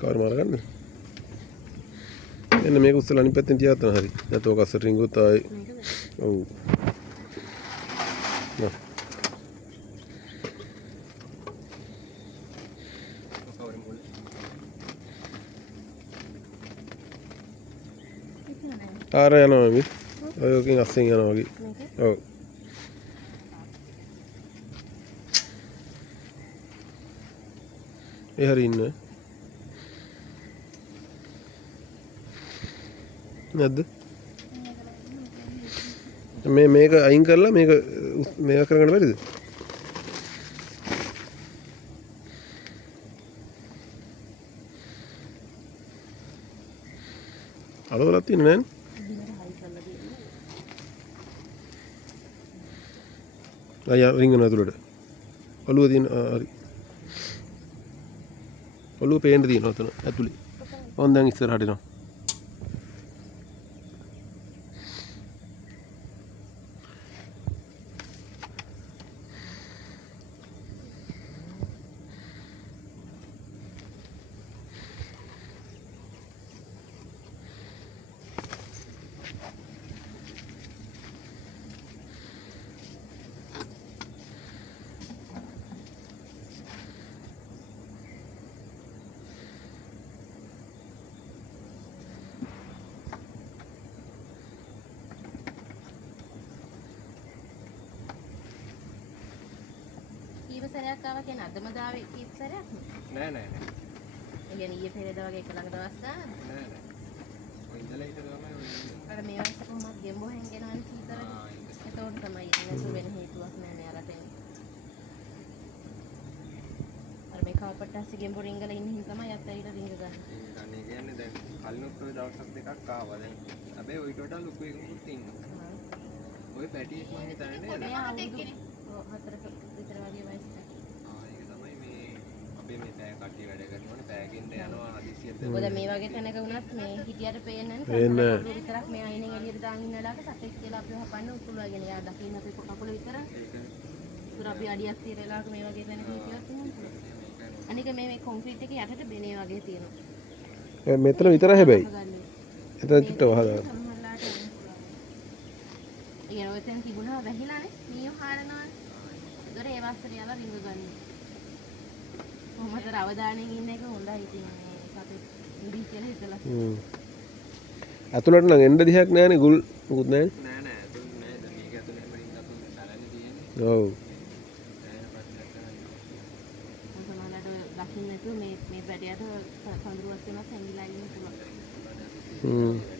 කවර මාර ගන්න. එන්න මේක උස්සලා අනිත් පැත්තෙන් තියාගත්තා හරි. නැත්නම් ඔක අස්සට රින්ගුත් ආයි. ඔව්. නෑ. ආර යනවා මේ. ඔයකින් අස්සෙන් යනවා වගේ. ඔව්. ඒ හරි ඉන්න. නැද්ද? මේක අයින් කරලා මේක කරගන්න බැරිද? අලවලක් තියෙන්නේ නැන්නේ? අයියා රින්ගන ඇතුළට. ඔළුව තියෙන හරි. ඔළුව පේන්න තියෙනවා එතන ඇතුලේ. ඕන් දැන් ඉස්සරහට එනවා. සරයක් ආවා කියන අදම දාවේ කීප සරයක් නෑ. ඒ කියන්නේ ඊයේ පෙරේදා වගේ එක ළඟ දවස් ගන්න නෑ. ඔය ඉඳලා හිට තමයි අර මේ වගේ කොහොමද ගෙම්බෝ හැංගෙනවනේ සීතල ඒතකොට තමයි නැතු වෙන හේතුවක් නෑ නේ අරට අර මේ කාපට් ඇස්සේ ගෙම්බෝ රින්ගලා ඉන්න හින් තමයි අත් ඇවිල්ලා රින්ග ගන්න. අනේ කියන්නේ දැන් කලිනුත් ඔය දවස් දෙකක් ආවා දැන්. හැබැයි ඔයිට වඩා ලොකු එකකුත් ඉන්නවා. ඔය පැටියෙක් මම හිතන්නේ නේද? හතරක විතර වගේ වයසට. ඒක තමයි මේ අපේ මේ පෑ කට්ටිය වැඩ කරනවනේ පෑගෙන්ද යනවා හදිසියෙත්. මොකද මේ වගේ තැනක වුණත් මේ හිටියට පේන්නේ නැහැ. විතරක් මේ අයිනෙන් එළියට දාන් ඉන්න ලාක සතෙක් කියලා අපි හපන්න උතුලගෙන යා දකින්න අපේ කකුල විතර. ඒතර අපි අඩියක් තියරලාක මේ වගේ තැනක හිටියත් නේ. අනික මේ කොන්ක්‍රීට් එකේ යටට බෙනේ වගේ තියෙනවා. මෙතන විතර හැබැයි. එතන චුට්ට වහලා. ඒ ඔය තැන තිබුණා වැහිලානේ. මීයෝ හාරනවා. ඒතර ඒ වස්සර යලා රිංග ගන්න. කොහොමද අවදානෙන් ඉන්න එක හොඳයි ඉතින් මේ සතේ ඉඳි කියලා හිතලා. අතුලට නම් එන්න දිහක් නැහැනේ ගුල් මොකුත් නැහැ. නෑ අතුල් නෑ දැන් මේක ඇතුලේ හැම රින්ග් අතුල් සැලන්නේ තියෙන්නේ. ඔව්. දකින්න නැතුව මේ පැඩයට කඳුරු වස්සෙනත් හැංගිලා ඉන්න පුළුවන්.